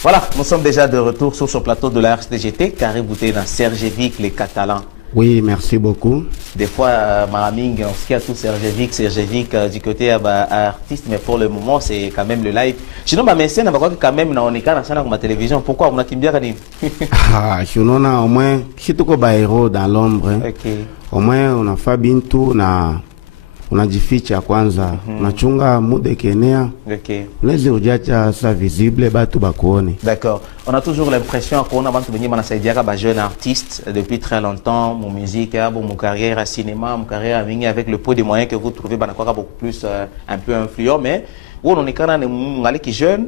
Voilà, nous sommes déjà de retour sur ce plateau de la RCTGT, carré bouté dans Sergevic, les Catalans. Oui, merci beaucoup. Des fois, Maraming, on se dit à tout Sergevic du côté artiste, mais pour le moment, c'est quand même le live. Sinon, mais c'est quand même on est dans la télévision. Pourquoi on a Kimbia Kadim? Ah, sinon, au moins, si tu as un héros dans l'ombre, au moins, on a fait Bintou, on a dit ficha kwanza, on a chunga mude kenea. Les urjacha sa visible, batu bakuone. D'accord. On a toujours l'impression qu'on a venir un jeune artiste depuis très longtemps, mon musique, mon carrière à cinéma, mon carrière à avec le poids des moyens que vous trouvez, beaucoup plus un peu influent, mais où on est quand même qui jeune.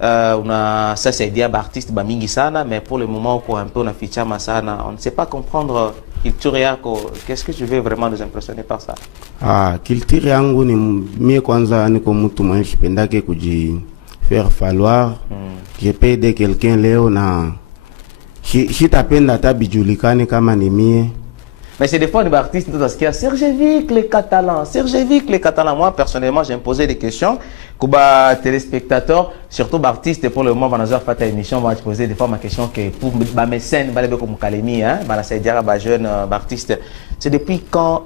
On a ça c'est dit artiste mingi sana, mais pour le moment on un peu on a ficha masana, on ne sait pas comprendre culture yako. Qu'est-ce que tu veux vraiment nous impressionner par ça? Ah, culture yangu ni mie kwanza niko mtu mwenye sipendake kuji faire falloir. Je peux aider quelqu'un leo na sitapenda hata bijulikane kama ni mie. Mais c'est des fois les artistes qui a Sergevic les Catalans, Sergevic les Catalans. Moi personnellement j'ai posé des questions aux téléspectateurs, surtout artistes pour le moment on a fait une émission, on va te poser des fois ma question que pour mes scènes, comme Kalemi, hein, c'est dire à jeune artiste. C'est depuis quand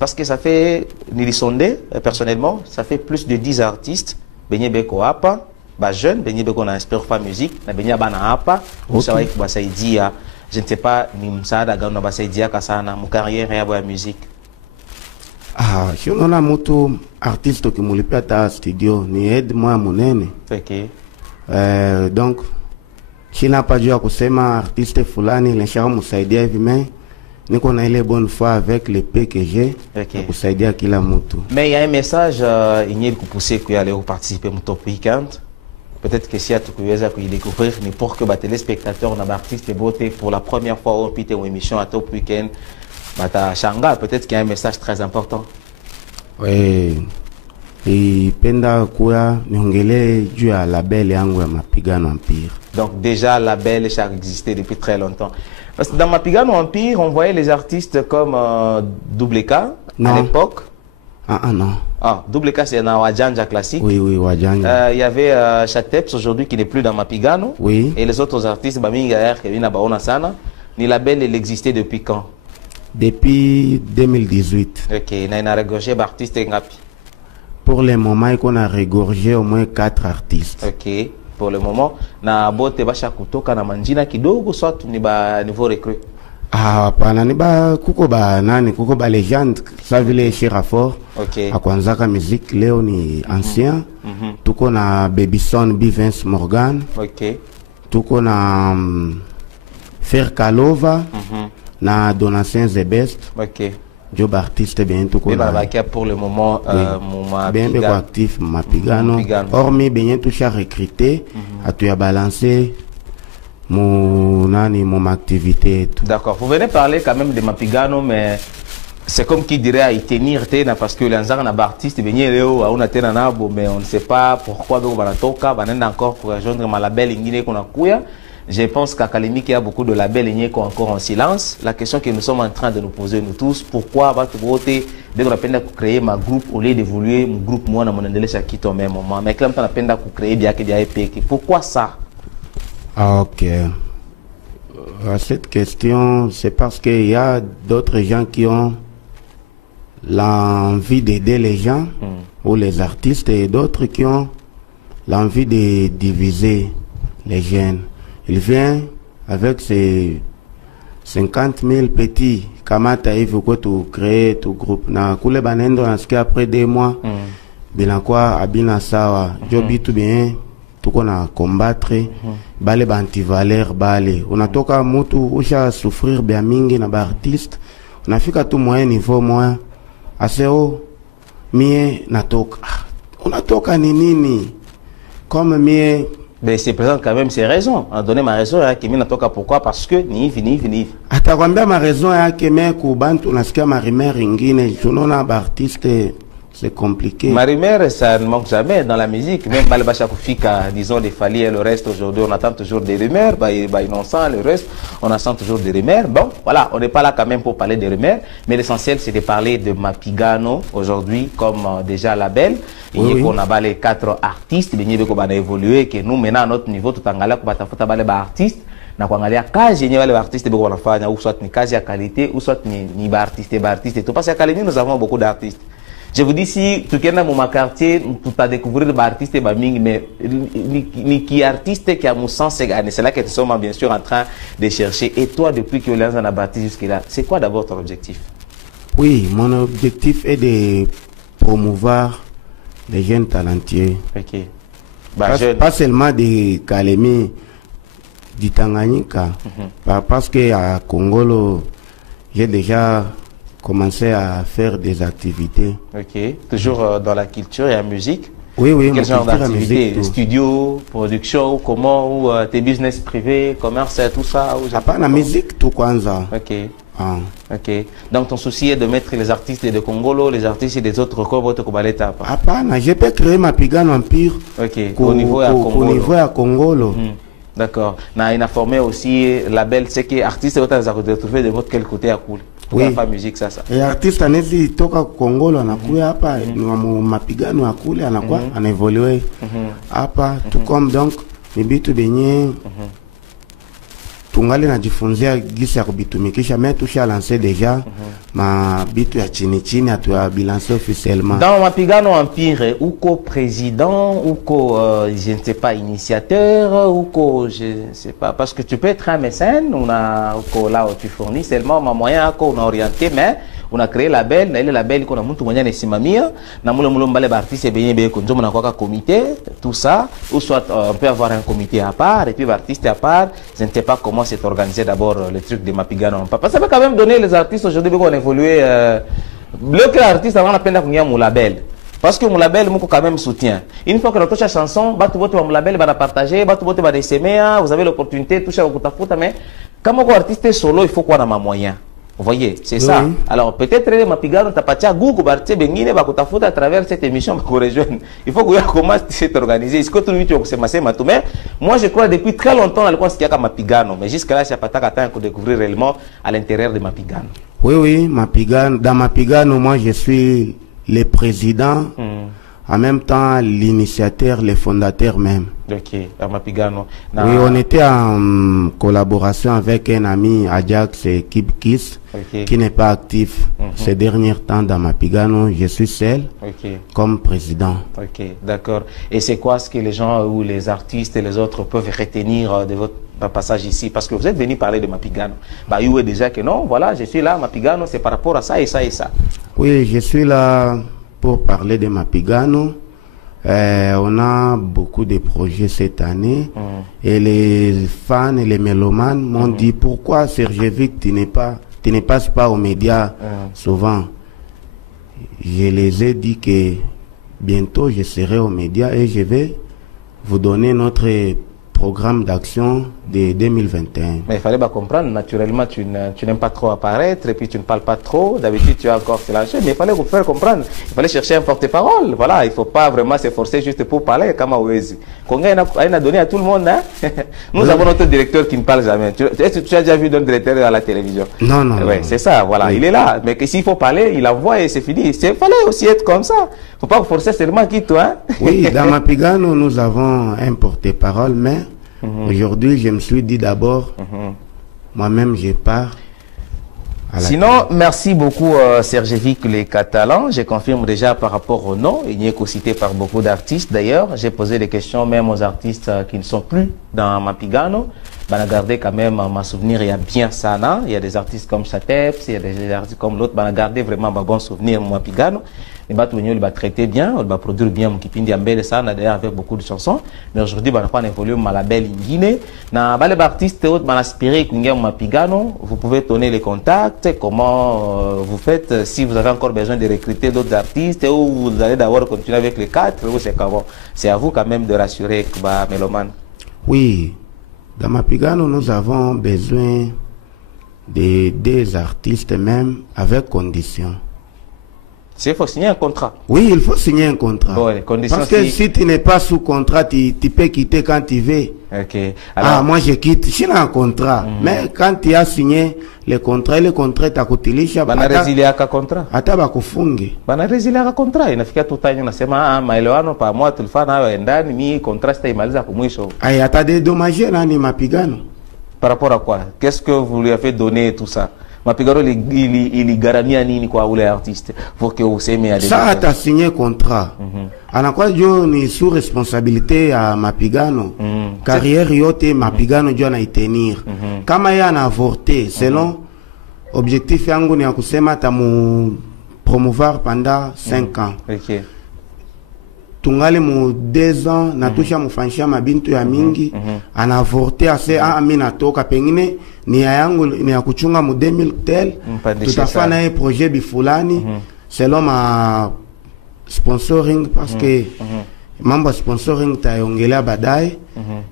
parce que ça fait ni sondé personnellement, ça fait plus de 10 artistes, Benye Beko Apa, jeune, Benye Beko na inspire fa musique, na Benye Bana Apa, vous savez que ça dit je ne sais pas ni msaada gani unabasaidia sana mu carrière ya musique. Ah, si on a moto artiste qui mulipia ta studio ni aide moi munene. OK. Donc si n'a pas dû kusema artiste fulani lesha msaidia hivi mais niko na ile bonne foi avec le P que j'ai kusaidia kila mtu. Mais il y a un message il ku pousser ku aller participer au Top Weekend. Peut-être que si tu peux découvrir, mais pour que les téléspectateurs, les artistes votent pour la première fois au pité ou émission à Top Weekend, Shanga, peut-être qu'il y a un message très important. Oui. Et penda kuya niongele juu ya label yangu ya Mapigano Empire. Donc déjà label ça existait depuis très longtemps. Parce que dans Mapigano Empire, on voyait les artistes comme Double K à l'époque. Ah non. Ah, Double K c'est dans Wajanja classique. Oui, Wajanja. Il y avait Chateps aujourd'hui qui n'est plus dans Mapigano. Oui. Et les autres artistes, Baminga qui viennent à Baona Sana. Ni label, il existait depuis quand? Depuis 2018. Ok, il y a regorgé d'artistes ngapi. Pour le moment, on a regorgé au moins 4 artistes. Ok, pour le moment, na bote basha kutoka na manjina kidogo soit ni ba niveau recrue. Ah, pana ni ba kuko ba nani kuko ba legende sa vile Shirafort. Okay. Akwanzaka musique leo ni ancien. Tuko na Babyson B Vince Morgan. Okay. Tuko na Fer Kalova na Donatien The Best. Okay. Job artiste bien tuko na pour le moment bien actif Mapigano. Hormis bien touché à recruter, à tu a balancé mon activité. D'accord. Vous venez parler quand même de Mapigano, mais c'est comme qui dirait à y tenir parce que les artistes mais on ne sait pas pourquoi on va encore pour rejoindre ma label qu'on a couya. Je pense qu'à Kalemi, il y a beaucoup de labels qui sont encore en silence. La question que nous sommes en train de nous poser, nous tous, pourquoi voter dès qu'on a peine créer ma groupe au lieu d'évoluer mon groupe, moi, dans mon endroit, qui au même moment. Mais quand on a peine créer bien que des pourquoi ça? Ah, ok. Cette question, c'est parce qu'il y a d'autres gens qui ont l'envie d'aider les gens ou les artistes et d'autres qui ont l'envie de diviser les jeunes. Il vient avec ses 50 000 petits kamata hivi kwa tu créer tu groupe na kule banendo nasikia après 2 mois bila kwa abina sawa jobi tu bien tuko na combattre bale ba antivaleur bale unatoka mtu usha souffrir bien mingi na ba artiste unafika tu moyen niveau moyen aseo mie natoka unatoka ni nini comme mie. Mais c'est présent quand même ses raisons. On a donné ma raison à Kimi Natoka pourquoi? Parce que ni. Atakwambia ma raison ya Kimi kubantu nasikia ma rumeur ingine tunona ba artiste c'est compliqué. Ma rumeur, ça ne manque jamais dans la musique. Même Balbacha Koufika, disons les Fali et le reste, aujourd'hui, on attend toujours des rumeurs. Innocent, le reste, on attend toujours des rumeurs. Bon, voilà, on n'est pas là quand même pour parler des rumeurs. Mais l'essentiel, c'est de parler de Mapigano aujourd'hui comme déjà label. Et qu'on a les 4 artistes, qu'on a évolué, que nous, maintenant, à notre niveau, tout en galant, qu'on a les artistes. Na kuangalia kazi yenyewe wale artistes beko wanafanya, ou soit ni kazi ya qualité, ou soit ni artiste et tout. Parce qu'à Kalemi, nous avons beaucoup d'artistes. Je vous dis, si tu es dans mon quartier, tu vas découvrir des artistes, mais ni qui artiste qui a mon sens, c'est là que nous sommes bien sûr en train de chercher. Et toi, depuis que vous êtes en bâti jusque-là, c'est quoi d'abord ton objectif? Oui, mon objectif est de promouvoir les jeunes talentueux. Ok. Pas seulement des Kalemi, du Tanganyika, parce qu'à Congolo, j'ai déjà commencé à faire des activités. Ok. Toujours dans la culture et la musique? Oui, quel genre d'activité? Studio, production, comment, ou tes business privés, commerce, tout ça? Pas la musique, tout kwanza. Ok. Ok. Donc ton souci est de mettre les artistes de Congolo, les artistes des autres records, je peux créer ma Pigano Empire. Ok. Au niveau à Congolo. D'accord. Il a formé aussi label, c'est que artistes vous avez retrouvé de votre quel côté à cool. Oui. Pas musique ça. Et artiste anezi toka Congolo anakuya hapa mapigano akule anakuwa anaevolue hapa tout comme donc ni bitu benye tungali najifunzia gisi ya kubitumikisha, mais tusha lancé déjà ma bitu ya chini chini atuya bilancer officiellement. Dans Mapigano Empire, uko président, uko je ne sais pas initiateur, uko je ne sais pas, parce que tu peux être un mécène, on a uko là où tu fournis seulement ma moyen on a orienté, mais on a créé label, na ile label qu'on a muntu mwenye nesimamia, na mule mbale ba artiste benye be konjo mona kwa comité, tout ça, ou soit on peut avoir un comité à part et puis artiste à part. Je ne sais pas comment c'est organisé d'abord le truc de Mapigano. Parce que ça peut quand même donner les artistes aujourd'hui qu'on a évolué. Le que l'artiste avant la peine d'avoir mon label. Parce que mon label, moi, quand même soutient. Une fois que notre chanson, batou bote mon label va la partager, batou bote va la s'aimer, vous avez l'opportunité de toucher au kutafuta, mais comme un artiste solo, il faut qu'on ait moyen. Vous voyez, c'est ça. Alors peut-être les Mapigano tapatia Google Barté Bengine va kutafuta à travers cette émission pour rejoindre. Il faut que comment c'est organisé. Est-ce que tout le monde se masse matou? Mais moi je crois depuis très longtemps dans le qu'il y a Mapigano, mais jusqu'à là c'est pas tant qu'on découvrir réellement à l'intérieur de Mapigano. Oui, Mapigano. Dans Mapigano, moi je suis le président. En même temps, l'initiateur, le fondateur même. Ok, à Mapigano. Oui, on était en collaboration avec un ami, Ajax et Kib Kiss, qui n'est pas actif ces derniers temps dans Mapigano. Je suis seul comme président. Ok, d'accord. Et c'est quoi ce que les gens ou les artistes et les autres peuvent retenir de votre passage ici? Parce que vous êtes venu parler de Mapigano. Bah, il est déjà que non, voilà, je suis là, Mapigano, c'est par rapport à ça et ça et ça. Oui, je suis là pour parler de Mapigano. On a beaucoup de projets cette année et les fans et les mélomanes m'ont dit pourquoi Sergevic tu ne passes pas aux médias souvent. Je les ai dit que bientôt je serai aux médias et je vais vous donner notre programme d'action de 2021. Mais il fallait pas comprendre, naturellement tu n'aimes pas trop apparaître et puis tu ne parles pas trop, d'habitude tu as encore lâché, mais il fallait vous faire comprendre, il fallait chercher un porte-parole, voilà, il ne faut pas vraiment s'efforcer juste pour parler comme Awezi. Konga a donné à tout le monde, hein? Nous avons notre directeur qui ne parle jamais. Est-ce que tu as déjà vu notre directeur à la télévision? Non, non. Ouais, c'est ça, voilà, il est là, mais que s'il faut parler, il envoie et c'est fini. Il fallait aussi être comme ça, il ne faut pas vous forcer seulement qui toi. Hein? Oui, dans Mapigano, nous avons un porte-parole, mais aujourd'hui, je me suis dit d'abord, moi-même, je pars. Sinon, merci beaucoup Sergevic les Catalans. Je confirme déjà par rapport au nom. Il n'y est cité par beaucoup d'artistes d'ailleurs. J'ai posé des questions même aux artistes qui ne sont plus dans Mapigano. Ben, gardé quand même ma souvenir, il y a bien Sana. Il y a des artistes comme Chateps, il y a des artistes comme l'autre. Ben, gardé vraiment ma bon souvenir Mapigano. Il va traiter bien, il va produire bien mon kipindi ambele ça, d'ailleurs avec beaucoup de chansons. Mais aujourd'hui, on a évolué ma label in Guinée. Na les artistes autres m'ont inspiré Kungia Mapigano. Vous pouvez donner les contacts, comment vous faites si vous avez encore besoin de recruter d'autres artistes ou vous allez d'abord continuer avec les 4 ou c'est comment. C'est à vous quand même de rassurer bah Méloman. Oui, dans Mapigano, nous avons besoin de des artistes même avec conditions. Il faut signer un contrat. Oui, il faut signer un contrat. Bon, les conditions, parce que si tu n'es pas sous contrat, tu peux quitter quand tu veux. Ok. Alors, moi je quitte, je suis un contrat. Mais quand tu as signé le contrat takutilisha bana résilier aka contrat. Hata bakufunge. Bana résilier aka contrat. Inafikia tu time unasema maelewano pamoja tulifanya nayo endani ni contrat sitaimaliza kwa mwisho. Hata dédommager nani mapigano. Par rapport à quoi? Qu'est-ce que vous lui avez donné tout ça? Mapigano il garamia nini kwa ule artiste pour que useme ya ça ata signé contrat. Anakuwa jo ni sous responsabilité ya mapigano. Carrière yote mapigano jo anaitenir. Kama yeye ana avorté selon objectif yangu ni ya kusema tamu promouvoir pendant 5 ans. OK. Tungali mu 2 ans natusha mufanyisha mabintu ya mingi ana avorté ase ami natoka pengine ni yangu ni ya kuchunga mu 2000 tel tutafanya naye projet bifulani selon ma sponsoring parce que mambo sponsoring taongelea baadaye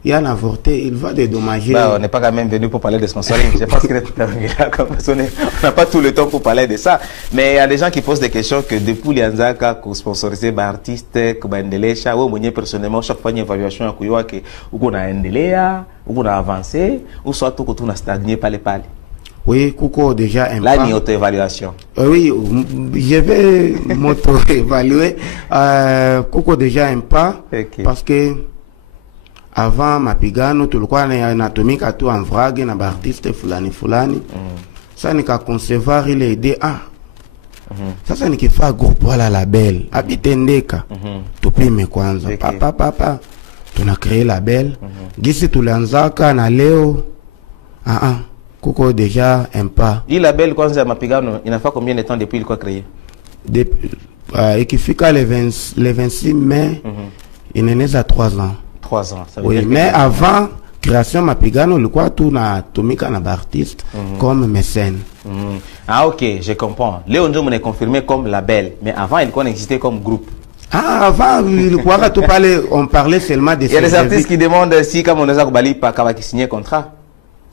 yana avorté il va dédommager. Bah, on n'est pas quand même venu pour parler de sponsoring. Je pense que on n'a pas tout le temps pour parler de ça. Mais il y a des gens qui posent des questions que depuis l'Anzaka, que sponsorisé par artistes, que Endelesha, ou moi personnellement, chaque fois une évaluation à Kuyoa que ou on a endelea, ou on a avancé, ou soit tout qu'on a stagné par les pales. Oui, Kouko déjà un là, il y a auto-évaluation. Oui, je vais m'auto-évaluer. Kouko déjà un pas, okay. Parce que avant mapigano tulikuwa natumika tu en vrague na artiste fulani. Ça nika concevoir ile idée sasa nikifaa groupe wala label abitendeka tupime kwanza papa tuna créer label gisi tulianzaka na leo Kuko déjà un pas. Il label kwanza mapigano inafaa combien de temps depuis il quoi créé? Ikifika le 26 mai ineneza 3 ans. 3 ans. Ça veut oui, dire mais avant création mapigano ilikuwa tu na tumika na artiste comme mécène. Ah OK, je comprends. Léo Njo m'est confirmé comme label, mais avant il existait comme groupe. Avant on parlait seulement de. Il y a des artistes qui demandent si comme on a Bali pas qui signer contrat.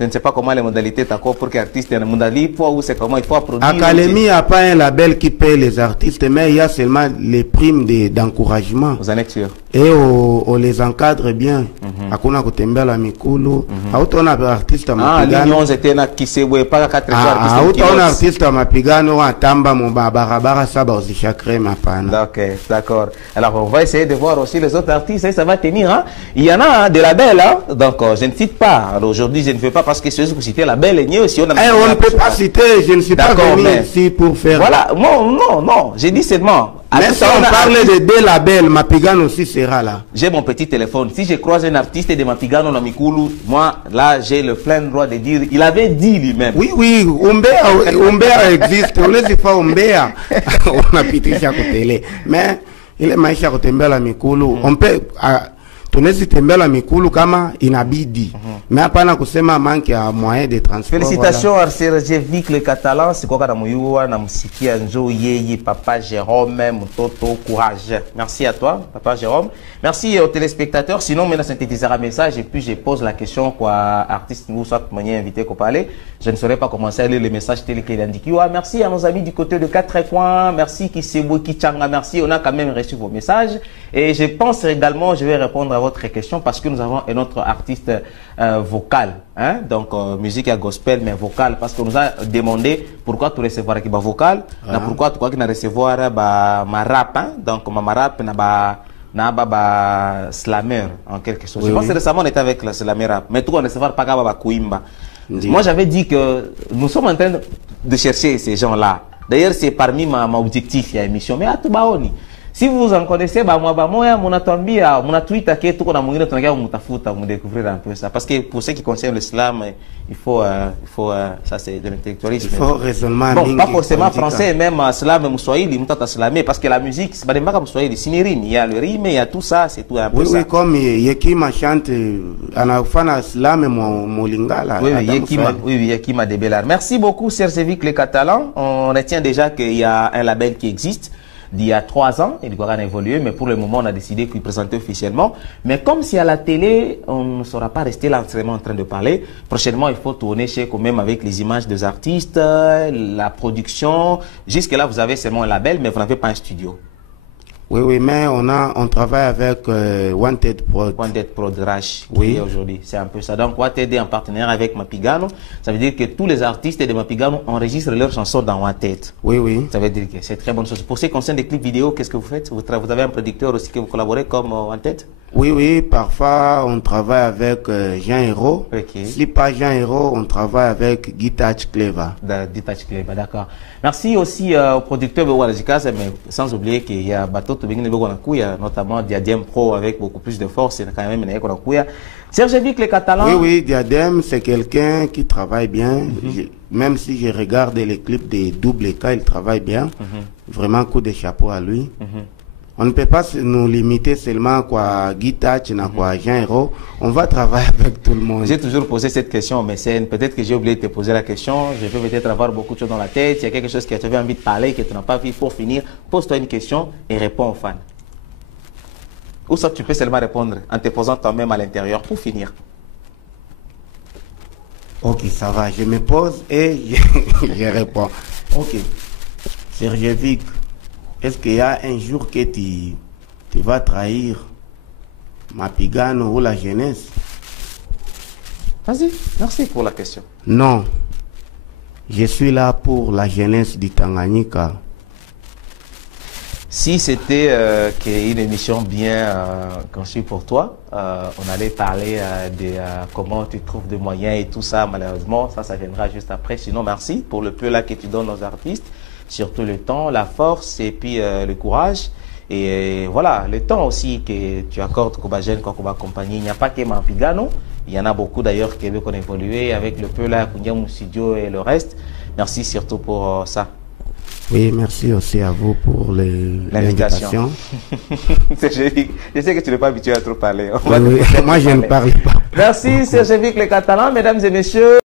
Je ne sais pas comment les modalités d'accord pour qu'un artiste ait un modalité ou c'est comment il faut produire. Académie n'a pas un label qui paye les artistes, mais il y a seulement les primes d'encouragement. Vous en êtes sûr? Et on les encadre bien. Hakuna kutembea mikulu. Hautaona artiste mapigano. Ah, était na kisewe pas 4 jours artiste. Hautaona artiste mapigano atamba mu barabara saba uzishakre mapana. OK, d'accord. Alors on va essayer de voir aussi les autres artistes et ça va tenir hein. Il y en a des labels hein. Donc je ne cite pas. Alors aujourd'hui je ne veux pas parce que ceux qui citaient label et aussi on ne peut pas citer, je ne suis pas venu ici pour faire. Voilà, non, j'ai dit seulement. Mais si on parle de deux labels, Mapigano aussi sera là. J'ai mon petit téléphone. Si je croise un artiste de Mapigano dans Mikulu, moi, là, j'ai le plein droit de dire. Il avait dit lui-même. Oui, Umbea existe. On ne dit pas Umbea. On a pitié à côté. Mais il est maïcha côté Mbela Mikulu. On peut. Tunezi tembela mikulu kama inabidi. Mais hapana kusema manque ya moyen de transport. Félicitations à Serge Vic le Catalan, c'est quoi kana muyua na musikia njo yeye papa Jérôme Mutoto courage. Merci à toi papa Jérôme. Merci aux téléspectateurs. Sinon maintenant synthétiser un message et puis je pose la question quoi artiste nous soit manier invité qu'on parler. Je ne saurais pas commencer à lire les messages tels qu'il indique. Merci à nos amis du côté de 4 coins. Merci Kisebo Kichanga. Merci, on a quand même reçu vos messages et je pense également je vais répondre à votre question parce que nous avons un autre artiste vocal, hein? Donc musique à gospel mais vocal parce qu'on nous a demandé pourquoi tu recevoir qui ba vocal, pourquoi tu crois qu'il na recevoir ma rap, hein? Donc ma rap na ba slammer en quelque sorte. Je pense que récemment on était avec la slammer rap, mais tout on recevoir pas ba kuimba. Moi j'avais dit que nous sommes en train de chercher ces gens-là. D'ailleurs c'est parmi ma objectif ya émission mais à tout baoni. Si vous en connaissez, mon tweet à qui tout on a mouillé notre gars, on découvrir un peu ça. Parce que pour ceux qui concernent l'islam, il faut ça c'est de l'intellectualisme. Il faut raisonnement. Bon, pas forcément français, même islam, moussoïli, moutata islamé, parce que la musique, c'est pas des marques moussoïli, c'est une rime. Il y a le rime, il y a tout ça, c'est tout un peu ça. Oui, comme Yekima chante, anafana islam molingala. Oui, Yekima de Bellar. Merci beaucoup, Serge Vic, les Catalans. On retient déjà qu'il y a un label qui existe. d'il y a 3 ans. Il doit évoluer, mais pour le moment, on a décidé qu'il présentait officiellement. Mais comme si à la télé, on ne saura pas rester là en train de parler, prochainement, il faut tourner chez quand même avec les images des artistes, la production. Jusque-là, vous avez seulement un label, mais vous n'avez pas un studio. Oui, oui, mais on travaille avec Wanted Prod. Wanted Prod Rash, oui, aujourd'hui. C'est un peu ça. Donc, Wanted est en partenariat avec Mapigano. Ça veut dire que tous les artistes de Mapigano enregistrent leurs chansons dans Wanted. Oui, oui. Ça veut dire que c'est très bonne chose. Pour ce qui concerne des clips vidéo, qu'est-ce que vous faites? Vous avez un producteur aussi que vous collaborez comme Wanted? Oui, oui, parfois on travaille avec Jean Hero. Okay. Si pas Jean Hero, on travaille avec Gitach Cleva. Gitach Cleva, d'accord. Merci aussi au producteur de Walajikas, mais sans oublier qu'il y a Bateau Tobingine Bogonakuya, notamment Diadem Pro avec beaucoup plus de force. C'est quand même une Konakuya. Serge Vic, les Catalans. Oui, oui, Diadem, c'est quelqu'un qui travaille bien. Même si je regarde les clips des double K, il travaille bien. Vraiment, coup de chapeau à lui. On ne peut pas nous limiter seulement à Gitach, à Jean Hero. On va travailler avec tout le monde. J'ai toujours posé cette question, mais peut-être que j'ai oublié de te poser la question. Je vais peut-être avoir beaucoup de choses dans la tête. Il y a quelque chose que tu avais envie de parler, que tu n'as pas vu. Pour finir, pose-toi une question et réponds aux fans. Ou ça, tu peux seulement répondre en te posant toi-même à l'intérieur pour finir. Ok, ça va. Je me pose et je réponds. Ok. Serge Vic. Est-ce qu'il y a un jour que tu vas trahir Mapigano ou la jeunesse? Vas-y, merci pour la question. Non, je suis là pour la jeunesse du Tanganyika. Si c'était une émission bien conçue pour toi, on allait parler de comment tu trouves des moyens et tout ça. Malheureusement, ça viendra juste après. Sinon, merci pour le peu là que tu donnes aux artistes. Surtout le temps, la force et puis le courage. Et voilà, le temps aussi que tu accordes Kobajen, Koba Compagnie. Il n'y a pas que Mapigano. Il y en a beaucoup d'ailleurs qui veulent qu'on évolue avec le peu là, Kundiam Studio et le reste. Merci surtout pour ça. Oui, merci aussi à vous pour l'invitation. Je sais que tu n'es pas habitué à trop parler. Oui, moi, je ne parle pas. Merci, Serge Vic, les Catalans, mesdames et messieurs.